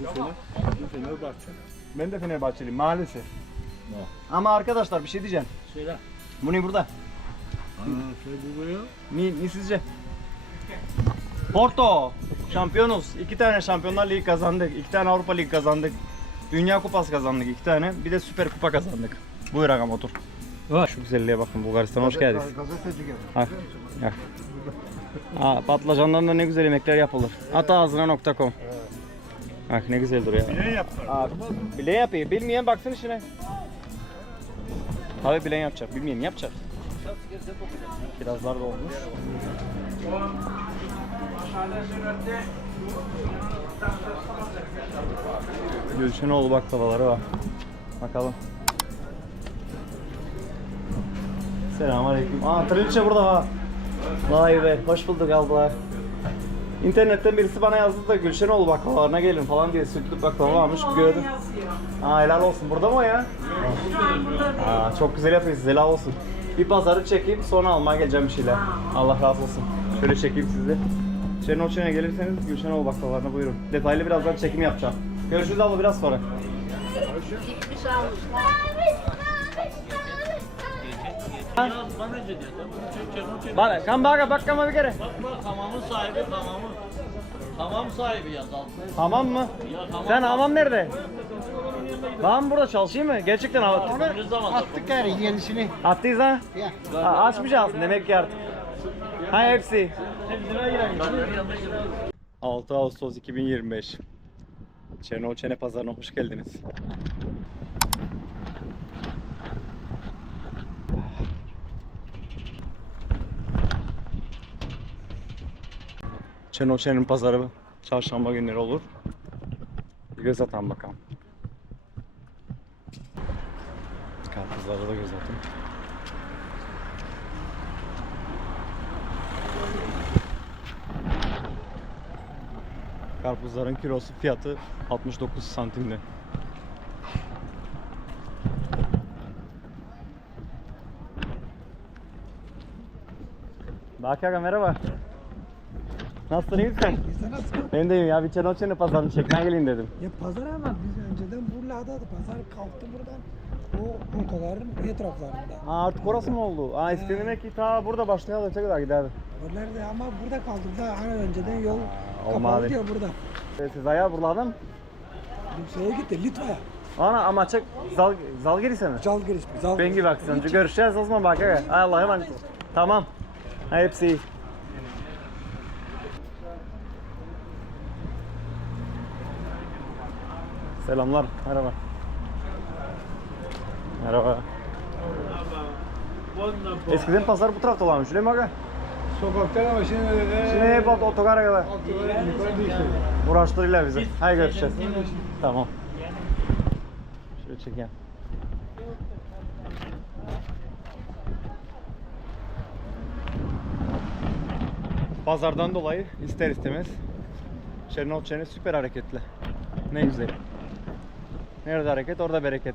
Bu sene bu Fenerbahçe. Ben de Fenerbahçeliyim maalesef. Ama arkadaşlar bir şey diyeceğim. Söyle. Bu ne burada? Aa, şey bu ya. Ni, ni sizce? Porto. Şampiyonuz. İki tane Şampiyonlar Ligi kazandık. iki tane Avrupa Ligi kazandık. Dünya Kupası kazandık iki tane. Bir de Süper Kupa kazandık. Buyur ağam otur. Şu güzelliğe bakın Bulgaristan hoş geldiniz. Gazeteci gibi. Bak. Bak. Aa, patlıcandan da ne güzel yemekler yapılır. Ataağzına.com Bak ne güzel duruyor. Ne yapar? Aa, bile yapıyor. Bilmeyen baksın işine. Tabii bilen yapacak. Bilmeyen yapacak. Kirazlar da olmuş. Gülşenoğlu baklavaları var. Bakalım. Selamünaleyküm. Aa Triliçe burada ha. Vay be, hoş bulduk abla. İnternetten birisi bana yazdı da Gülşenoğlu baklavalarına gelin falan diye sütlü baklava varmış gördüm. Aa helal olsun. Burada mı o ya? Aa, çok güzel yapıyorsunuz. Helal olsun. Bir pazarı çekeyim sonra almaya geleceğim bir şeyler. Allah razı olsun. Şöyle çekeyim sizi. Şenolçen'e gelirseniz Gülşenoğlu baklavalarına buyurun. Detaylı birazdan çekim yapacağım. Görüşürüz abla biraz sonra. Önce Bak, kan bak bak kama bir kere. Bak bak hamamın sahibi hamamı. Hamam sahibi yaz altı. Hamam mı? Ya hamam. Sen hamam nerede? Ben burada çalışayım mı? Gerçekten hava. Zaman? Attık gari yenisini. Attıyız ha? Ya. Ha, açmayacaksın demek ki artık. Ha hepsi. 6 Ağustos 2025. Çernoğlu Çene Pazarı'na hoş geldiniz. Çernoğlu Çene'nin pazarı çarşamba günleri olur. Bir göz atan bakalım. Karpuzlara da göz atın. Karpuzların kilosu fiyatı 69 santimde. Baki Aga merhaba. Nasılsın iyi misin? Nasıl? Ben de iyiyim ya bir Çenoçen'in pazarını çekmeye geleyim dedim. Ya pazar ama biz önceden buralardaydı. Pazar kalktı buradan. O Konkaların etraflarında. Aa, artık orası mı oldu? Aa eskiden demek ki ta burada başlayan öte kadar giderdi. Oralarda ama burada kaldı. Burada hani önceden yol o kapalı diyor burada. E, Siz ayağı buralardan mı? Şeye gitti Litva'ya. Ana ama çek zal, Zalgiris'e mi? Zalgiris. Zalgiris. Ben gibi aksiyoncu. Görüşeceğiz o zaman bak. Allah'a emanet ol. Tamam. Ha, hepsi iyi. Selamlar. Merhaba. Merhaba. Eskiden pazar bu tarafta varmış öyle mi aga? Sokaktan ama şimdi Şimdi hep ot- otogara kadar. Uğraştırırlar bizi. Haydi görüşeceğiz. Tamam. Şöyle çekeyim. Pazardan dolayı ister istemez Şenol Çene süper hareketli. Ne güzel. Nerede hareket orada bereket.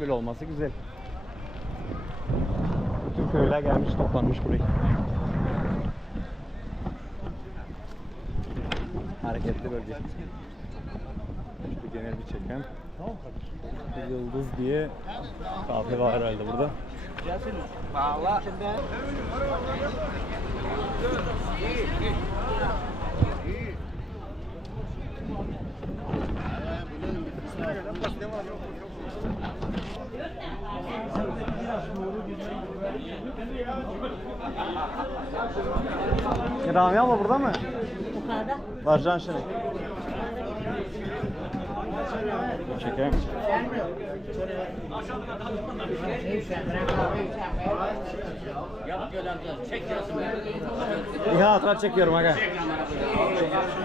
Böyle olması güzel. Bütün köyler gelmiş toplanmış buraya. Hareketli bölge. Şöyle genel bir çekem. Yıldız diye kahve var herhalde burada. Rami abla burada mı? Yukarıda. Varcan şimdi. Çekeyim. Çek yazımı. İyi hatıra çekiyorum aga.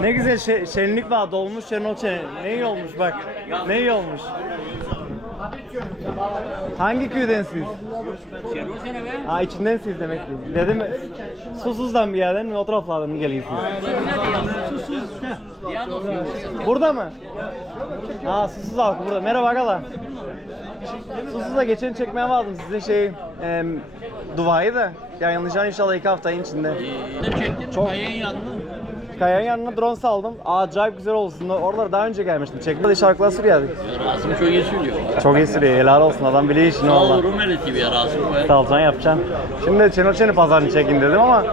Ne güzel şey, şenlik var dolmuş Şenol Çene. Ne iyi olmuş bak. Ne iyi olmuş. Hangi köydensiniz? Ha içindensiniz demek ki. Dedim susuzdan bir yerden mi o taraflardan mı geliyorsunuz? Burada mı? Ha susuz halkı burada. Merhaba agalar. Susuz'da geçen çekmeye vardım sizin şey e, duayı da yayınlayacağım inşallah iki haftanın içinde. Çok- Kayın yanını. kayanın yanına drone saldım. Acayip güzel olsun. Oralara daha önce gelmiştim. Çekmedi şarkılar sürüyordu. Rasim çok iyi söylüyor. Çok iyi sürüyor. Helal olsun. Adam biliyor işini Sağ ol valla. Rumeli TV ya Rasim. be. Salcan yapacaksın. Şimdi Çenoçen'i pazarını çekin dedim ama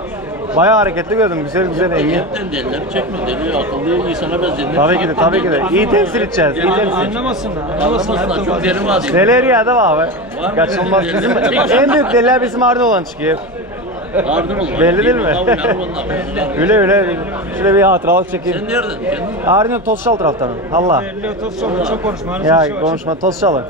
bayağı hareketli gördüm. Güzel güzel engin. Hareketten deliler çekme deli akıllı insana benzedi. Tabii ki de tabii ki de. İyi temsil edeceğiz. iyi temsil. Anlamasınlar. Anlamasınlar çok derin var. Yerde var abi. Var. Kaçılmaz. Bizim en büyük deliler bizim Arda olan çıkıyor. Ardın olur. Belli değil mi? Öyle öyle. Şöyle bir hatıralık çekeyim. Sen nereden? Arda'nın Tozçal taraftan. Allah. Belli oldu. Çok konuşma. Ya konuşma Tozçalı.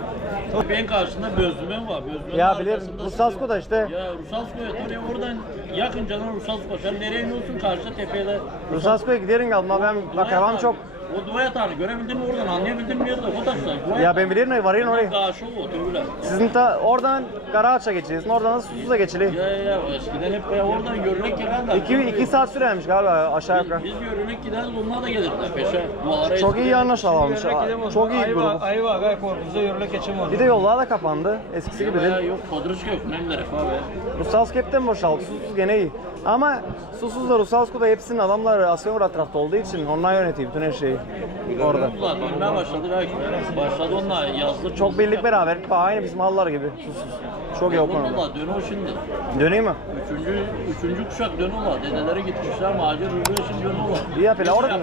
Ben karşısında Bözlümen var. Bözlümen Ya bilirim. Rusasko da işte. Ya Rusalsko'ya oraya oradan yakın canım Rusalsko. Sen nereye iniyorsun karşı tepede? Rusasko'ya giderim kalma ben akrabam çok. O dua yatağını görebildin mi oradan anlayabildin mi yerde? O taşlar. Dua Ya ben bilirim varayım oraya. Karşı o otururlar. Sizin ta oradan Karaağaç'a geçeceğiz. Oradan da Susuz'a geçili. Ya ya eskiden hep ya oradan görünek giderler. İki, iki saat sürermiş galiba aşağı yukarı. Biz görünek gideriz onlar da gelirler peşe. Dualara Çok iyi anlaşılamış. Çok iyi Ayva, grup. ayva, agay korkuza yürürlük geçim oldu. Bir de yollar da kapandı. Eskisi gibi değil. yok Kodrışka yok nemler abi. Rusalsko hepten boşaldı. Susuz gene iyi. Ama Susuz da Rusalsko da hepsinin adamları Asyon tarafta olduğu için onlar yönetiyor bütün her şeyi. Orada. Ulan başladı belki. Başladı onlar yazdı. Çok birlik beraber. Aynı bizim mallar gibi. Susuz. Çok iyi o konuda. Valla dönüyor şimdi. Döneyim mi? Üçüncü, üçüncü kuşak dönüyorlar. Dedeleri gitmişler macir rübü için dönüyorlar. İyi yapıyla orada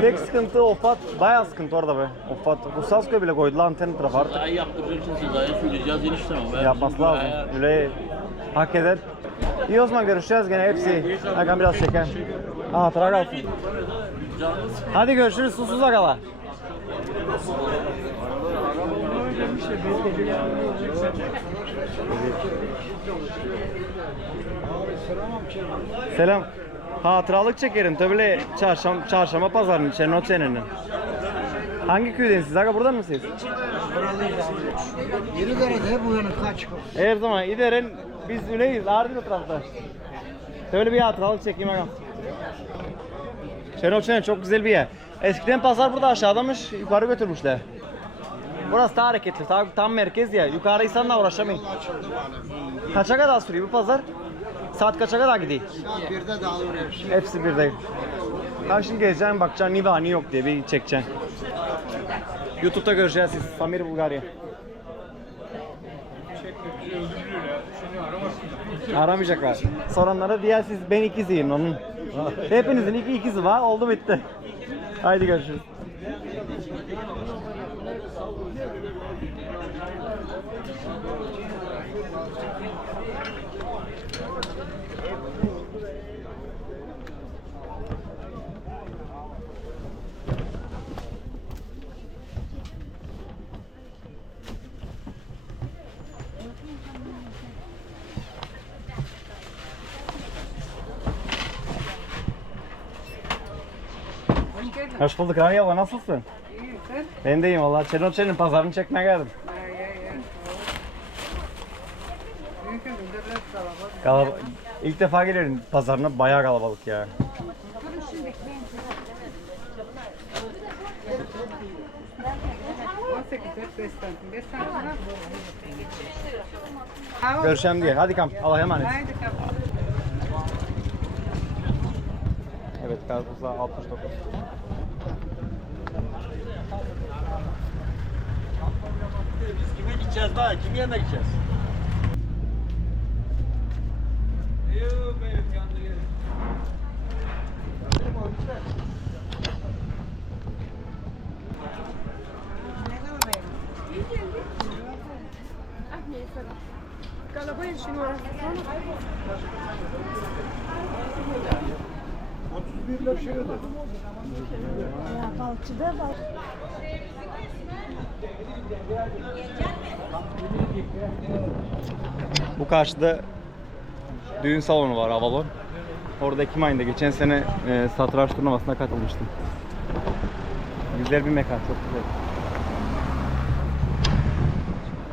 tek sıkıntı Ofat, bayağı sıkıntı orada be. Ofat, Rusalsko'ya bile koydular antenin tarafı artık. Yaptıracaksın siz daha iyi söyleyeceğiz eniştem ama. Yapması lazım. Öyle hak eder. İyi o zaman görüşeceğiz gene hepsi. Hakan biraz çeken. Hatıra kalsın. Hadi görüşürüz susuz akala. Selam. Hatıralık çekerim tabi böyle çarşam, çarşamba pazarının içerinin o senenin. Hangi köydensiniz? siz? Aga buradan mısınız? Yeni derede bu yana kaç. Her zaman ideren biz öyleyiz. Ardın o tarafta. Şöyle bir hatıralık çekeyim agam. Şenol çok güzel bir yer. Eskiden pazar burada aşağıdamış, yukarı götürmüşler. Burası daha hareketli, tam, tam merkez ya. Yukarı insanla uğraşamayın. Kaça kadar sürüyor bu pazar? Saat kaça kadar gidiyor? Bir de dağılır hepsi. Hepsi bir değil. Ben şimdi gezeceğim, bakacağım ni var ni yok diye bir çekeceğim. YouTube'da göreceğiz siz. Samir Bulgarya. Aramayacaklar. Soranlara diğer siz ben ikiziyim onun. Hepinizin iki ikizi var. Oldu bitti. Haydi görüşürüz. Hoş bulduk abi abla nasılsın? İyiyim sen? Ben de iyiyim valla. Çenoçen'in pazarını çekmeye geldim. Kalab İlk defa geliyorum pazarına bayağı kalabalık ya. Görüşelim diye. Hadi kam. Allah'a emanet. Evet karpuzlar 69. Biz kime gideceğiz daha? Kim yanına gideceğiz? Bu karşıda düğün salonu var Avalon. Orada Ekim ayında geçen sene e, satranç turnuvasına katılmıştım. Güzel bir mekan, çok güzel.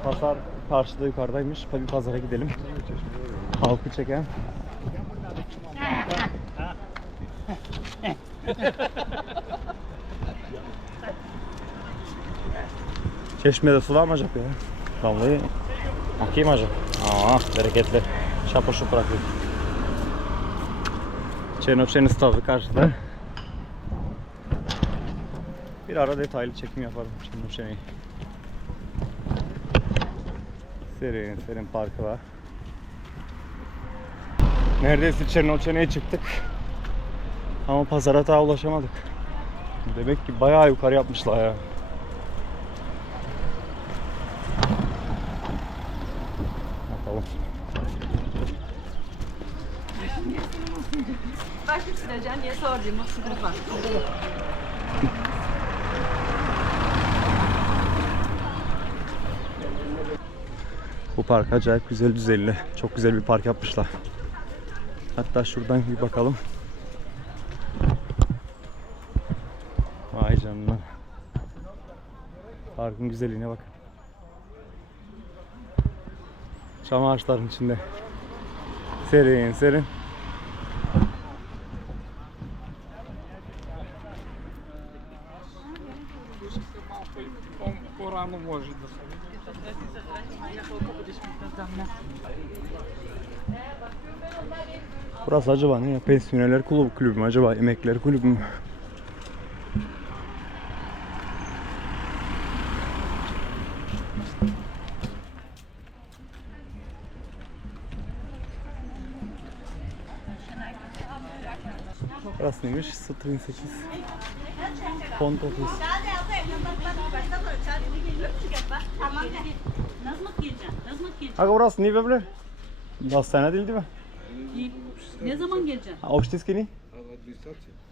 Pazar karşıda yukarıdaymış. Hadi pazara gidelim. Halkı çeken. Çeşmede su var mı acaba ya? Vallahi Bakayım acaba. Aa bereketli. Şapur şupur akıyor. Çenopçe'nin stadı karşıda. Bir ara detaylı çekim yaparım şeyi. Serin serin parkı var. Neredeyse Çernoçene'ye çıktık. Ama pazara daha ulaşamadık. Demek ki bayağı yukarı yapmışlar ya. Bakalım. Başka Bu park acayip güzel düzenli. Çok güzel bir park yapmışlar. Hatta şuradan bir bakalım. Vay canına. Parkın güzelliğine bak. Çam ağaçların içinde. Serin serin. Burası acaba ne ya? Pensiyonerler kulübü, kulübü mü acaba? Emekliler kulübü mü? Burası neymiş? String 8. Font office. Aga burası niye böyle? Hastane değil değil mi? Ne zaman geleceksin? Ha, Aufstiegsgeni?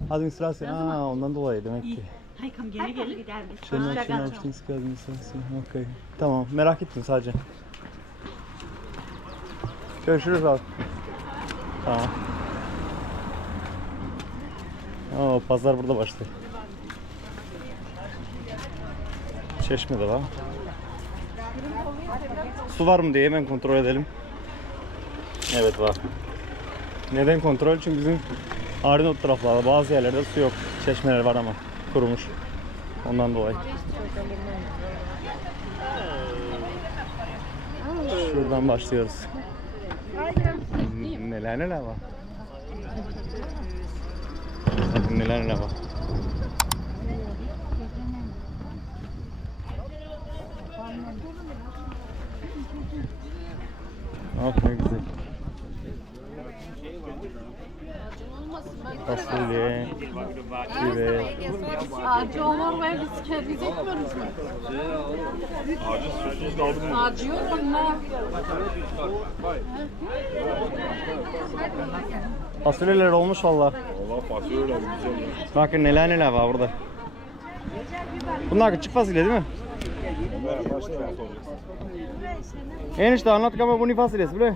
Administrasyon. Aa, ondan dolayı demek ki. Haykam gene gelir gider mi? Şener Şener Aufstiegsgeni administrasyon. Okey. Tamam merak ettim sadece. Görüşürüz abi. Tamam. Oo, pazar burada başlıyor. Çeşme de var. Su var mı diye hemen kontrol edelim. Evet var. Neden kontrol? Çünkü bizim Arnavut taraflarda bazı yerlerde su yok. Çeşmeler var ama kurumuş. Ondan dolayı. Şuradan başlıyoruz. Neler neler var. Neler neler var. Ah ne güzel. Fasulye, şive, Ağacı olur ve biz kendimiz ekmiyoruz mu? Ağacı susuz kaldı mı? Ağacı yok bunlar. fasulyeler olmuş valla. Valla fasulye güzel. Bakın neler neler var burada. Bunlar küçük fasulye değil mi? Bunlar kaç lira olacak? Enişte anlattık ama bu ne fasulyesi bile?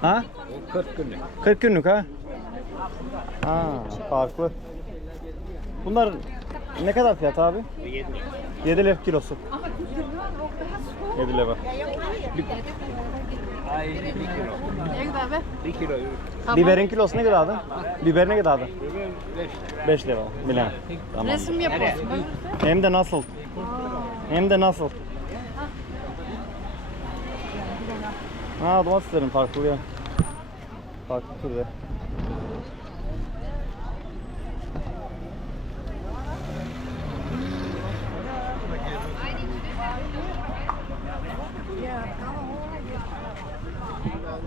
Ha? 40 günlük. 40 günlük ha? Ha, farklı. Bunlar ne kadar fiyat abi? 7 7 lev kilosu. 7 lev. Ay 1 kilo. Ne kadar be? 1 kilo. Biberin kilosu ne kadardı? Biber ne kadardı? 5 lira. Bilemem. Tamam. Resim yapıyorsun. Hem de nasıl? Hem de nasıl? Ha domateslerin farklı ya. Farklı türde.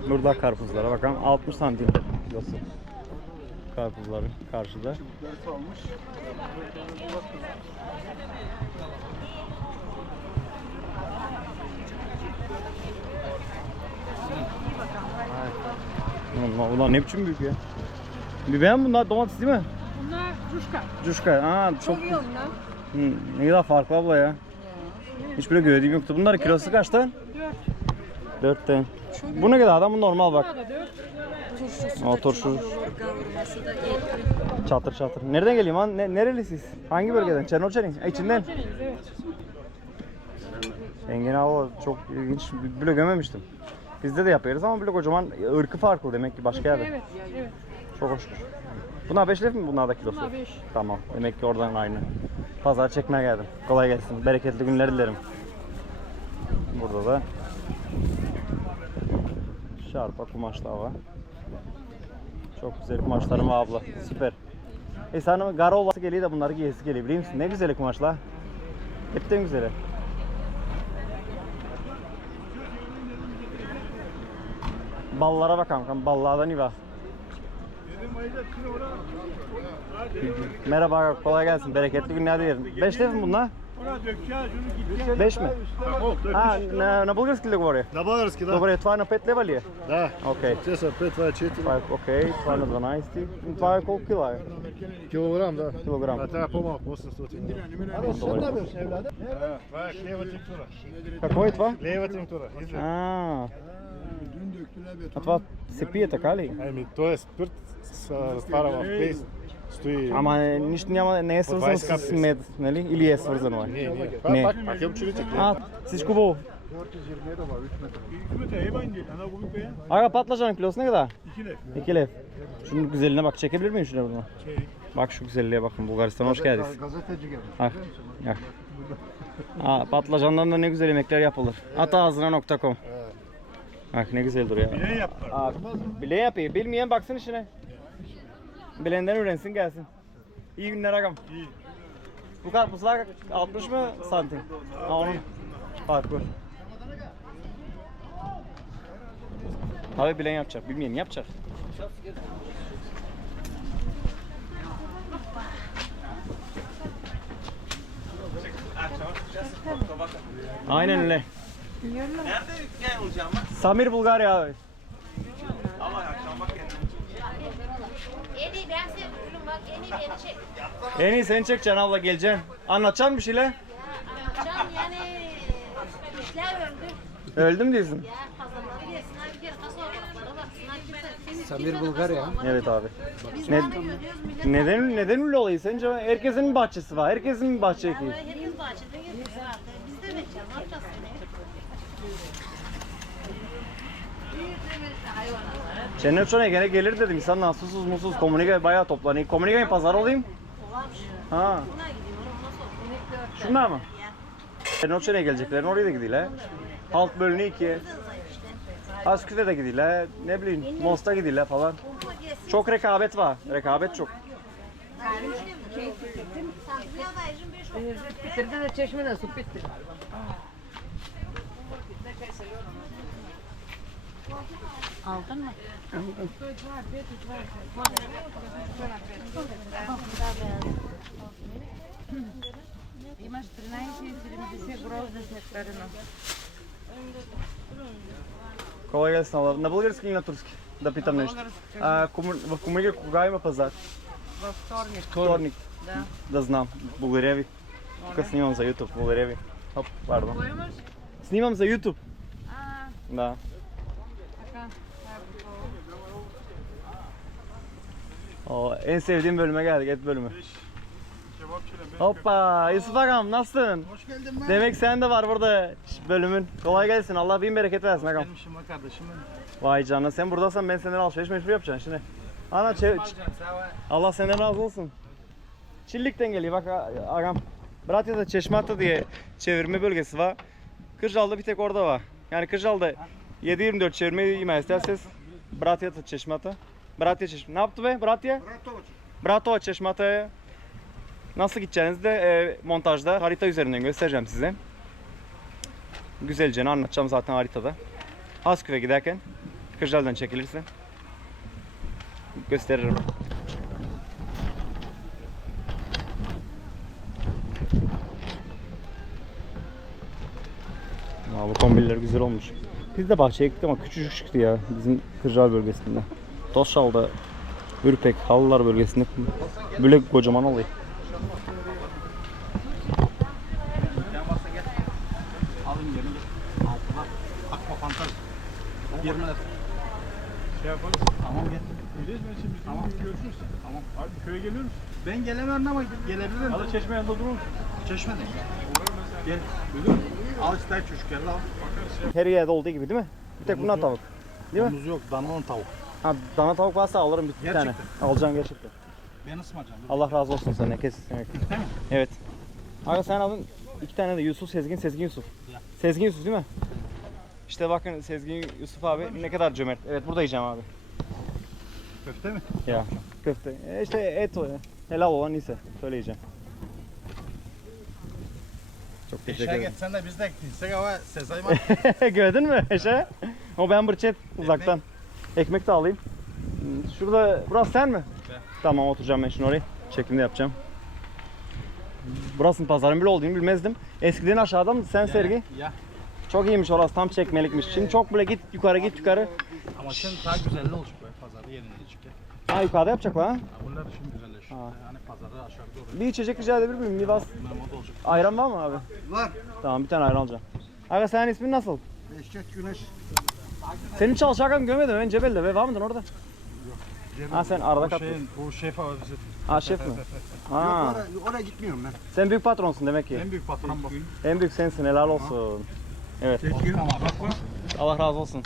Burada karpuzlara bakalım 60 santim kilosu. Karpuzların karşıda. Allah ulan ne biçim büyük ya. Biber mi bunlar domates değil mi? Bunlar ruşka. Cuşka. Aa çok onlar. Hı, ne kadar farklı abla ya. Hiç böyle gördüğüm yoktu. Bunların kilosu kaçtan? Dört. Dörtten. Bu ne kadar adam? Bu normal bak. O turşu. Çatır çatır. Nereden geliyor lan? Ne, nerelisiz? Hangi bölgeden? Çernoçe'nin? Ha, içinden. Engin abi çok ilginç. Bile gömemiştim. Bizde de yapıyoruz ama bile kocaman ırkı farklı demek ki başka yerde. Evet. Evet. Çok hoş. Bunlar 5 lira mı bunlar da kilosu? Bunlar beş. Tamam. Demek ki oradan aynı. Pazar çekmeye geldim. Kolay gelsin. Bereketli günler dilerim. Burada da şarpa kumaşlar var. Çok güzel kumaşlarım abla. Süper. E sana gara olası geliyor da bunları giyesi geliyor biliyor musun? Ne güzel kumaşlar. Hepten güzel. Ballara bakalım kan ballardan iyi bak. Merhaba kolay gelsin bereketli günler dilerim. Beş Beş mi? А, на, на български ли говори? На български, да. Добре, това е на 5 лева ли е? Да. Окей. Те са 5, това е 4 Това е, окей, това е на 12. И Това е колко кила е? килограм, да. Килограм. А тя е по-малко, 800. Добре. Това е хлева тинктура. Какво е това? Хлева тинктура. А, а това се пие така ли? Ами, то е спирт, се разтваря в пейст. Стои... Ама е, нищо няма, не е свързано 20 с капки. мед, нали? Или е свързано? Е? Не, не. Това Не. е пак, пак е обчелите. А, всичко хубаво. Aga patlıcan kilosu ne kadar? 2 lef. 2 lef. Şunun güzelliğine bak çekebilir miyim şuna bunu? Bak şu güzelliğe bakın Bulgaristan'a hoş geldiniz. Bak. Bak. Aa, patlıcandan da ne güzel yemekler yapılır. Atağızına.com Bak ne güzel duruyor. Bile yapar. Bile yapıyor. Bilmeyen baksın işine. Bilenden öğrensin gelsin. İyi günler agam. İyi. Bu karpuzlar 60 mı santim? Ha onun farkı. Tabii bilen yapacak. Bilmeyen yapacak. Aynen öyle. Samir Bulgarya abi. En iyi ben seviyorum bak en iyi beni çek. En iyi sen çekeceksin abla geleceksin. Anlatacaksın bir şeyler. Can yani işler öldü. Öldüm diyorsun. Ya bir kimse. Samir Bulgarya. Evet abi. Biz Ne, ne görüyoruz millet. neden neden öyle oluyor sence? Herkesin bir bahçesi var. Herkesin bir bahçe ekiyor. Herkes bahçede geziyor artık. Biz de vereceğiz. Ne yapacağız? Senin sonra gene gelir dedim. İnsanlar susuz musuz komünike bayağı toplanıyor. Komünike mi pazar olayım? Ha. Şunlar mı? Senin o sene geleceklerin oraya da gidiyorlar. Halk bölünü ikiye. Asküfe de gidiyorlar. Ne bileyim Mos'ta gidiyorlar falan. Çok rekabet var. Rekabet çok. Bitirdi de çeşmeden su bitti. Aldın mı? Имаш 13,70 грозда с нектарина. Kolay gelsin Allah. На български или на турски? Да питам нещо. А, кому... В Комуника кога има пазар? Във вторник. Вторник. Да. Да знам. Благодаря ви. Тук снимам за YouTube. Благодаря ви. Хоп, пардон. Снимам за YouTube. А, Да. O en sevdiğim bölüme geldik et bölümü. Hoppa Yusuf Agam nasılsın? Hoş geldin ben. Demek sen de var burada bölümün. Kolay gelsin. Allah bin bereket versin Agam. Benim kardeşim Vay canına sen buradaysan ben senden alışveriş meşhur yapacaksın şimdi. Ana çe- ç- Allah senden razı olsun. Çillik'ten geliyor bak Agam. Bratya'da Çeşmeata diye çevirme bölgesi var. Kırcal'da bir tek orada var. Yani Kırcal'da 7-24 çevirmeyi yeme isterseniz Bratya'da Çeşmeata. Bratya Çeşme. Ne yaptı be Bratya? Bratova Çeşmeata'ya nasıl gideceğinizi de e, montajda harita üzerinden göstereceğim size. Güzelce anlatacağım zaten haritada. Hasküfe giderken Kırcal'dan çekilirse gösteririm. Aa, bu kombiler güzel olmuş. Biz de bahçeye gittik ama küçücük çıktı ya bizim Kırcal bölgesinde. Toşal'da Ürpek, Halılar bölgesinde böyle kocaman oluyor. Abi köye geliyor musun? Ben gelemem ama gelebilirim. Al çeşme yanında durur musun? Çeşme ne? Gel. Buyurun. Al ister çocuk gel al. Her yerde olduğu gibi değil mi? Bir tek bunlar tavuk. Değil mi? Domuz yok, dananın tavuk. Ha, dana tavuk varsa alırım bir Gerçekten. tane. Alacağım gerçekten. Ben ısmarlayacağım. Allah razı olsun senden kesin. Evet. evet. Aga sen aldın iki tane de Yusuf Sezgin, Sezgin Yusuf. Sezgin Yusuf değil mi? İşte bakın Sezgin Yusuf abi ne kadar cömert. Evet burada yiyeceğim abi. Köfte mi? Ya köfte. E işte et o. Helal olan ise söyleyeceğim. Çok teşekkür ederim. geçsen de biz de gitsek ama Sezai Gördün mü Eşe? O ben bırçet uzaktan. Ekmek de alayım. Hmm, Şurada, burası sen mi? Tamam oturacağım ben şimdi oraya. Çekimde yapacağım. Burasının pazarın bile olduğunu bilmezdim. Eskiden aşağıda mı sen Sergi? Ya. Çok iyiymiş orası tam çekmelikmiş. Şimdi çok böyle git yukarı git yukarı. Ama şimdi daha güzelli olacak böyle pazarı yerinde çıkıyor. Ha yukarıda yapacaklar ha. Ha, bunlar da şimdi güzelleşiyor. Yani pazarda aşağıda olur. Bir içecek rica edebilir miyim? Bir bas. Ayran var mı abi? Var. Tamam bir tane ayran alacağım. Aga senin ismin nasıl? Behçet Güneş. Senin çalışarken görmedim ben Cebel'de ve var mıydın orada? Ha sen arada kaptın. şeyin, bu şef abi bize. Ha şef mi? Ha. Oraya, oraya gitmiyorum ben. Sen büyük patronsun demek ki. En büyük patron bu. En büyük sensin helal olsun. Evet. Tamam bak bak. Allah razı olsun.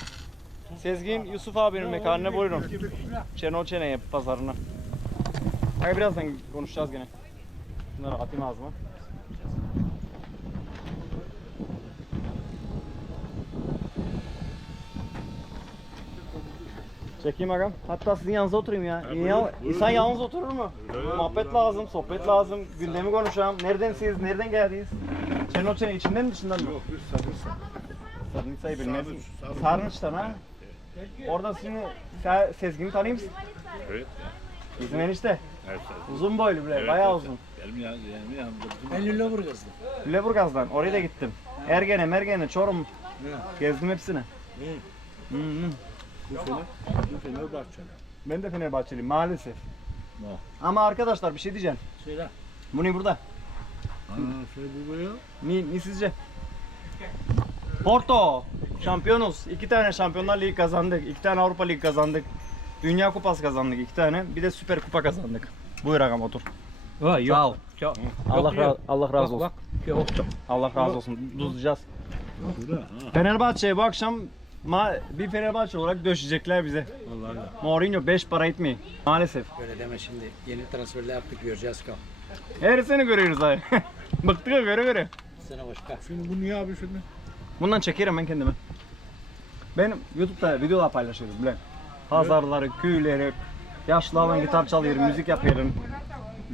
Sezgin Yusuf abinin mekanına buyurun. Çenol Çene'ye pazarına. Hadi birazdan konuşacağız gene. Bunları atayım ağzıma. Çekeyim agam. Hatta sizin yanınıza oturayım ya. ya insan yalnız oturur mu? Muhabbet lazım, sohbet lazım, gündemi konuşalım. Nereden siz, nereden geldiniz? Çenol Çene içinden mi dışından mı? Yok biz sarırsak. Sarnıç'ı bilmez. Sarnıç'tan ha. Orada şimdi sen Sezgin'i tanıyor musun? Evet. Bizim enişte. Evet. Uzun boylu bile, Evet, bayağı evet. uzun. Benim yan, yani yanımda Ben Lüleburgaz'da. Lüleburgaz'dan, oraya da gittim. Ergene, Mergene, Çorum. Gezdim hepsini. Hı hı. Bu sene, bu Fenerbahçe'de. Ben de Fenerbahçeliyim maalesef. Ne? Ama arkadaşlar bir şey diyeceğim. Söyle. Bu ne burada? Aa, şey bu ya. Ni, ni sizce? Porto. Şampiyonuz. İki tane Şampiyonlar Ligi kazandık. iki tane Avrupa Ligi kazandık. Dünya Kupası kazandık iki tane. Bir de Süper Kupa kazandık. Buyur ağam otur. Sağ ol. Allah, ra- Allah razı olsun. Allah razı olsun. Duzlayacağız. Ha. Fenerbahçe'ye bu akşam ma- bir Fenerbahçe olarak döşecekler bize. Vallahi. Mourinho 5 para etmiyor. Maalesef. Öyle deme şimdi. Yeni transferler yaptık göreceğiz kal. Her sene görüyoruz abi. Bıktık ya göre göre. Sene başka. Şimdi bu niye abi şimdi? Bundan çekerim ben kendime. Ben YouTube'da videolar paylaşıyorum bile. Pazarları, köyleri, yaşlı adam gitar çalıyor, müzik yapıyorum.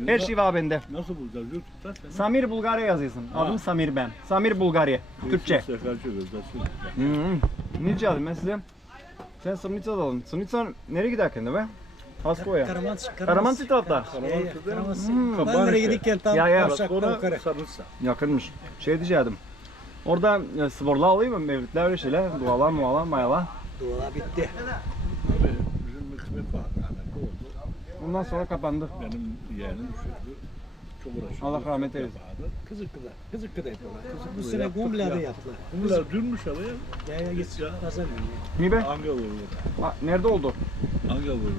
Her şey var bende. Nasıl bulacağız YouTube'da? Sen Samir Bulgarya yazıyorsun. Adım Samir ben. Samir Bulgarya. Türkçe. Hı. Nice alayım ben size. Sen Sırnitsa da alın. Sırnitsa nereye giderken de be? Haskoya. Karamansı. Karamansı tarafta. Karamansı. Hmm. Ben nereye gidikken tam Ya, ya. Yukarı. Yakınmış. Şey diyecektim. Orada e, sporla alayım mı? Mevlütler öyle şeyler. Dualar mualar mayalar. Duala bitti. Abi bizim Mehmet var. Rahmetli oldu. Bundan sonra kapandı. Benim yeğenim düşürdü. Çok uğraşıyor. Allah rahmet eylesin. Kızıkkı'da. Kızıkkı'da yapıyorlar. Bu sene Gumla'da ya. yaptılar. Bunlar dünmüş araya. Ya ya git. Ya. Pazar günü. Niye be? Angel oluyor. Ha, nerede oldu? Angel oluyor.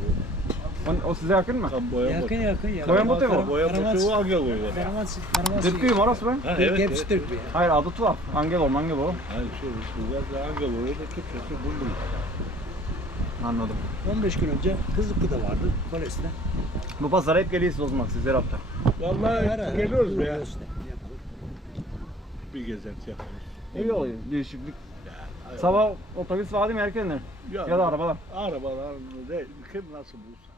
O, o size yakın mı? Tam boya Yakın yakın yakın. Boya motu mu? Boya motu Angel oluyor. Karamansı. Türk'üyüm orası be. Ha, evet, hepsi. Türk bir. Hayır adı tuhaf. Angelo, Mangelo. Hayır şey, Üsküdar'da Angel oluyor da Türkçesi bumbul. Anladım. 15 gün önce Kızıkkı'da vardı. Koles'te. Bu pazara hep geliyorsunuz o zaman siz her hafta. Vallahi geliyoruz be ya. Bir gezenti yaparız. İyi oluyor değişiklik. Sabah otobüs vardı mı erkenden? Ya da arabalar. Arabalar değil. Kim nasıl bulsa.